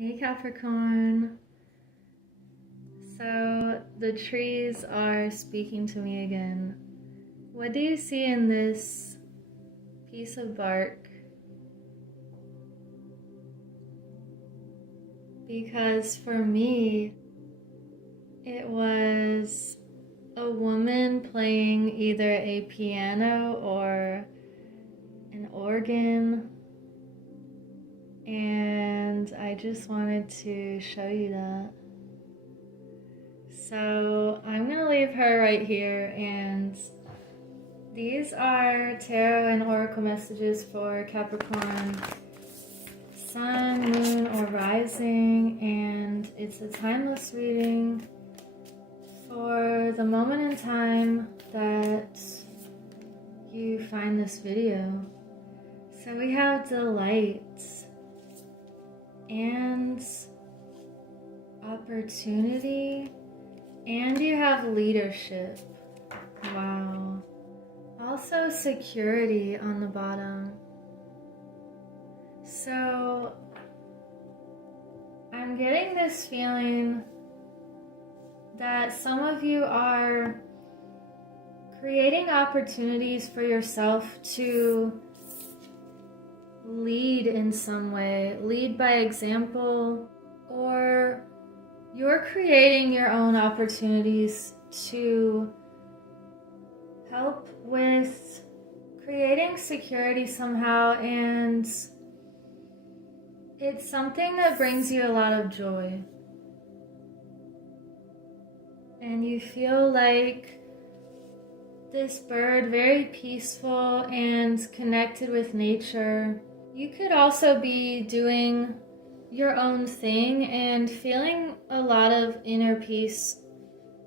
Hey Capricorn. So the trees are speaking to me again. What do you see in this piece of bark? Because for me, it was a woman playing either a piano or an organ, and I just wanted to show you that. So I'm gonna leave her right here, and these are tarot and oracle messages for Capricorn, sun, moon, or rising, and it's a timeless reading for the moment in time that you find this video. So we have delight and opportunity, and you have leadership. Wow. Also security on the bottom. So I'm getting this feeling that some of you are creating opportunities for yourself to lead in some way, lead by example, or you're creating your own opportunities to help with creating security somehow, and it's something that brings you a lot of joy. And you feel like this bird, very peaceful and connected with nature. You could also be doing your own thing and feeling a lot of inner peace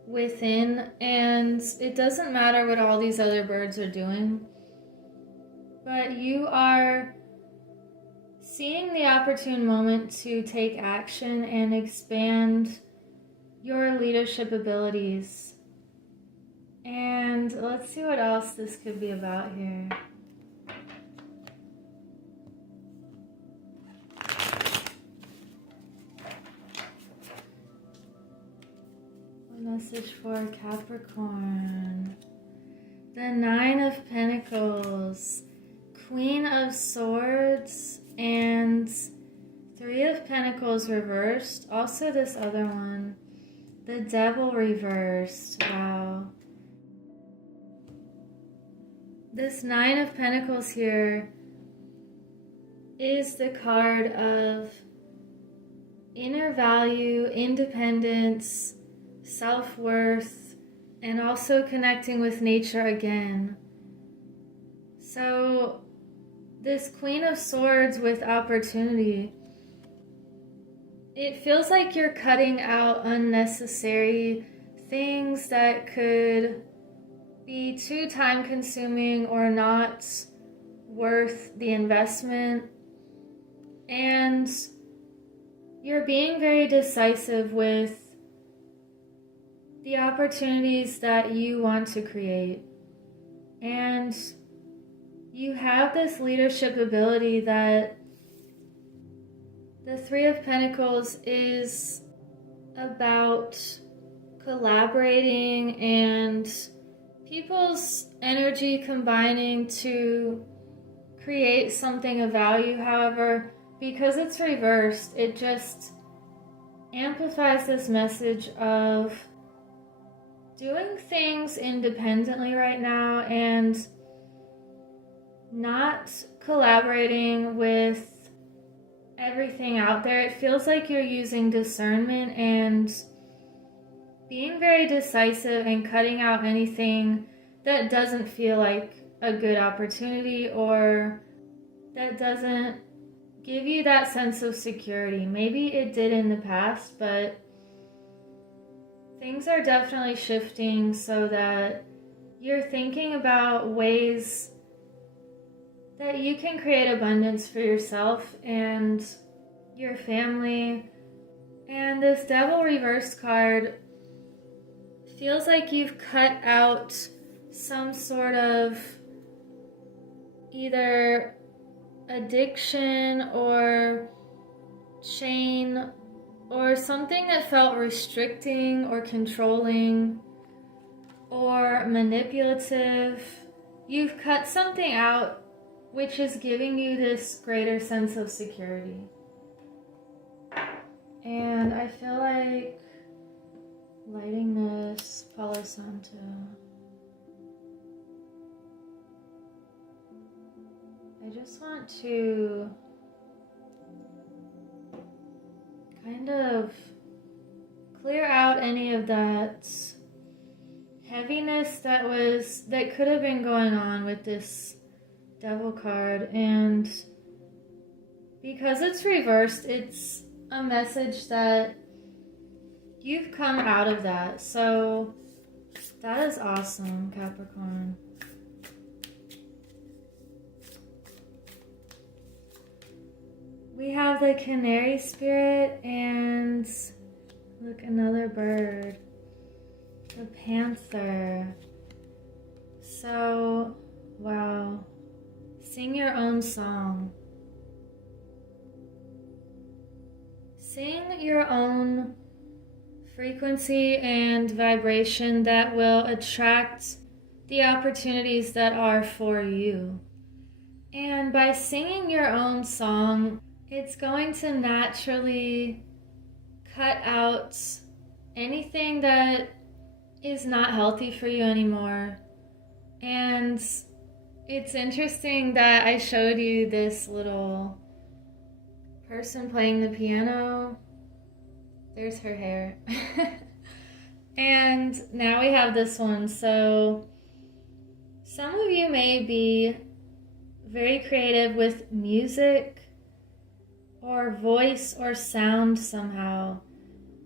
within, and it doesn't matter what all these other birds are doing, but you are seeing the opportune moment to take action and expand your leadership abilities. And let's see what else this could be about here. Message for Capricorn. The Nine of Pentacles, Queen of Swords, and Three of Pentacles reversed. Also this other one, the Devil reversed. Wow. This Nine of Pentacles here is the card of inner value, independence, self-worth, and also connecting with nature again. So this Queen of Swords with opportunity, it feels like you're cutting out unnecessary things that could be too time consuming or not worth the investment, and you're being very decisive with the opportunities that you want to create. And you have this leadership ability that the Three of Pentacles is about collaborating and people's energy combining to create something of value. However, because it's reversed, it just amplifies this message of doing things independently right now and not collaborating with everything out there. It feels like you're using discernment and being very decisive and cutting out anything that doesn't feel like a good opportunity or that doesn't give you that sense of security. Maybe it did in the past, but things are definitely shifting so that you're thinking about ways that you can create abundance for yourself and your family. And this Devil reverse card feels like you've cut out some sort of either addiction or chain or something that felt restricting or controlling or manipulative. You've cut something out which is giving you this greater sense of security. And I feel like lighting this Palo Santo. I just want to kind of clear out any of that heaviness that could have been going on with this Devil card. And because it's reversed, it's a message that you've come out of that. So that is awesome, Capricorn. We have the canary spirit and look, another bird, the panther. So, wow. Sing your own song. Sing your own frequency and vibration that will attract the opportunities that are for you. And by singing your own song, it's going to naturally cut out anything that is not healthy for you anymore. And it's interesting that I showed you this little person playing the piano. There's her hair. And now we have this one. So some of you may be very creative with music or voice or sound somehow.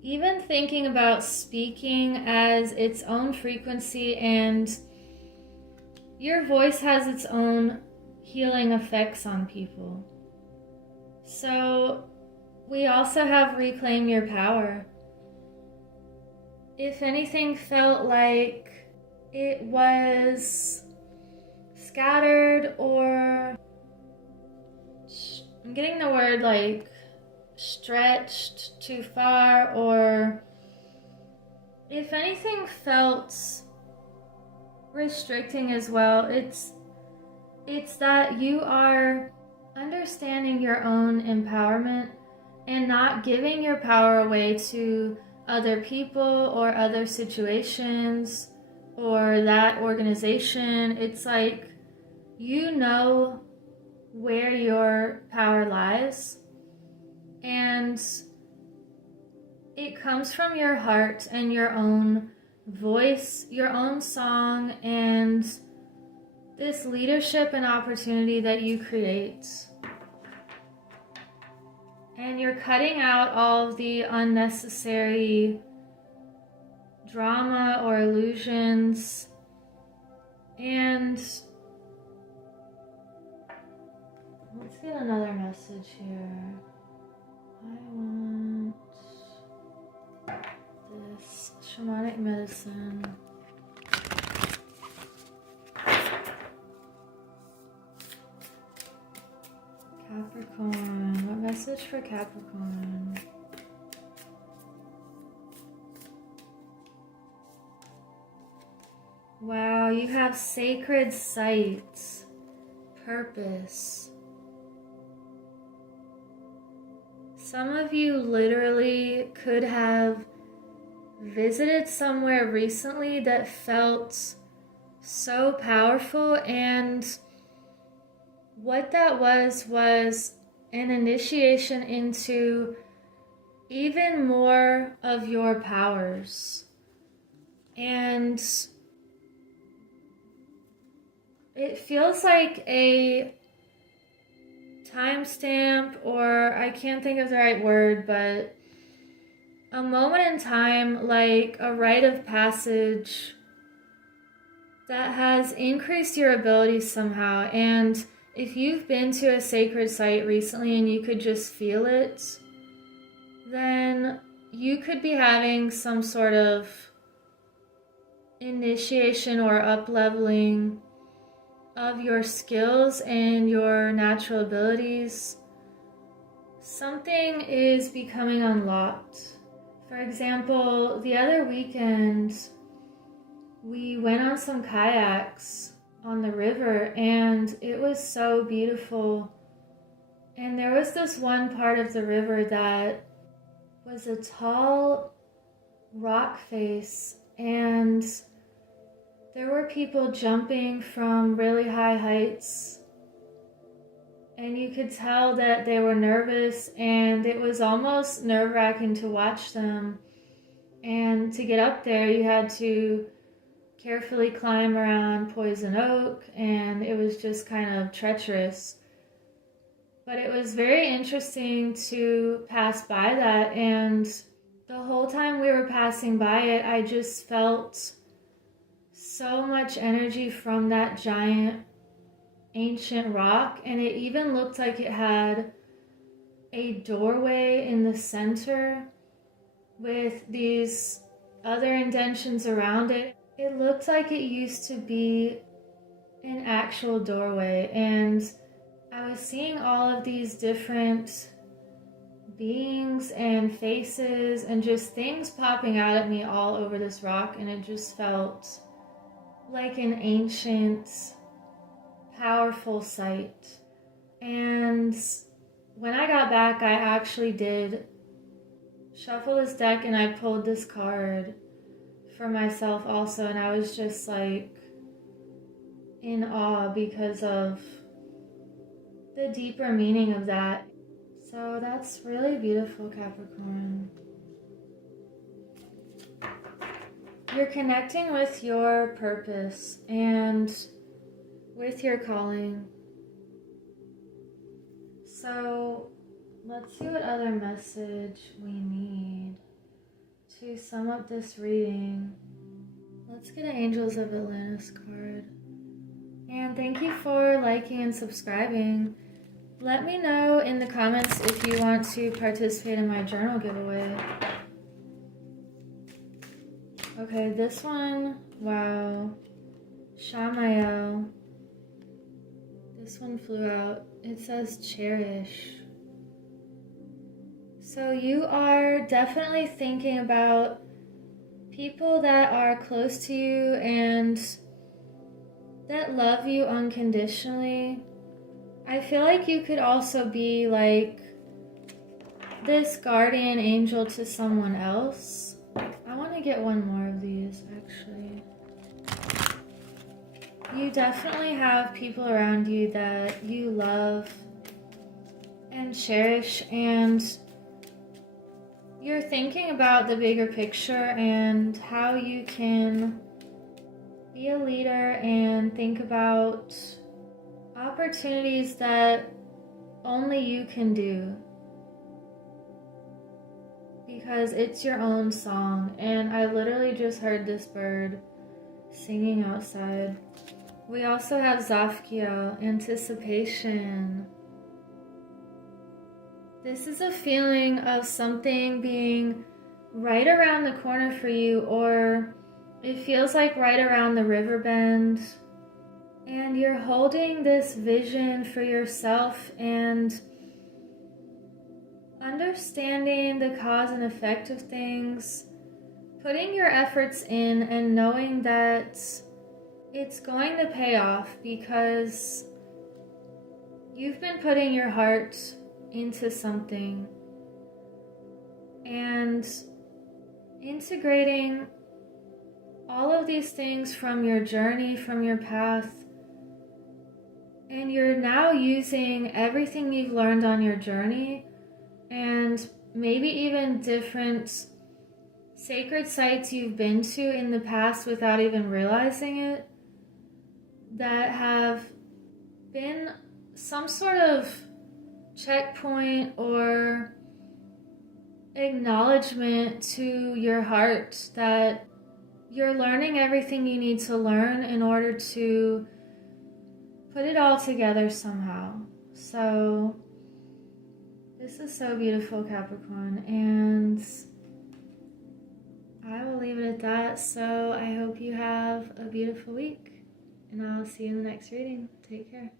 Even thinking about speaking as its own frequency, and your voice has its own healing effects on people. So we also have reclaim your power. If anything felt like it was scattered, or I'm getting the word like stretched too far, or if anything felt restricting as well, it's that you are understanding your own empowerment and not giving your power away to other people or other situations or that organization. It's like, you know where your power lies, and it comes from your heart and your own voice, your own song, and this leadership and opportunity that you create. And you're cutting out all of the unnecessary drama or illusions. And let's get another message here. I want this shamanic medicine. Capricorn. What message for Capricorn? Wow, you have sacred sight, purpose. Some of you literally could have visited somewhere recently that felt so powerful, and what that was an initiation into even more of your powers. And it feels like a timestamp, or I can't think of the right word, but a moment in time, like a rite of passage that has increased your abilities somehow. And if you've been to a sacred site recently and you could just feel it, then you could be having some sort of initiation or up-leveling of your skills and your natural abilities. something is becoming unlocked. For example, the other weekend, we went on some kayaks on the river and it was so beautiful. And there was this one part of the river that was a tall rock face, and there were people jumping from really high heights, and you could tell that they were nervous, and it was almost nerve-wracking to watch them. And to get up there, you had to carefully climb around poison oak, and it was just kind of treacherous. But it was very interesting to pass by that, and the whole time we were passing by it, I just felt so much energy from that giant ancient rock, and it even looked like it had a doorway in the center with these other indentions around it. It looked like it used to be an actual doorway, and I was seeing all of these different beings and faces and just things popping out at me all over this rock, and it just felt like an ancient, powerful sight. And when I got back, I actually did shuffle this deck and I pulled this card for myself also, and I was just like in awe because of the deeper meaning of that. So that's really beautiful, Capricorn. You're connecting with your purpose and with your calling. So let's see what other message we need to sum up this reading. Let's get an Angels of Atlantis card. And thank you for liking and subscribing. Let me know in the comments if you want to participate in my journal giveaway. Okay, this one, wow. Shamael. This one flew out. It says cherish. So you are definitely thinking about people that are close to you and that love you unconditionally. I feel like you could also be like this guardian angel to someone else. I want to get one more of these, actually. You definitely have people around you that you love and cherish, and you're thinking about the bigger picture and how you can be a leader and think about opportunities that only you can do, because it's your own song. And I literally just heard this bird singing outside. We also have Zafkiel, anticipation. This is a feeling of something being right around the corner for you, or it feels like right around the river bend. And you're holding this vision for yourself and understanding the cause and effect of things, putting your efforts in and knowing that it's going to pay off because you've been putting your heart into something and integrating all of these things from your journey, from your path. And you're now using everything you've learned on your journey and maybe even different sacred sites you've been to in the past without even realizing it, that have been some sort of checkpoint or acknowledgement to your heart that you're learning everything you need to learn in order to put it all together somehow. So this is so beautiful, Capricorn, and I will leave it at that. So I hope you have a beautiful week, and I'll see you in the next reading. Take care.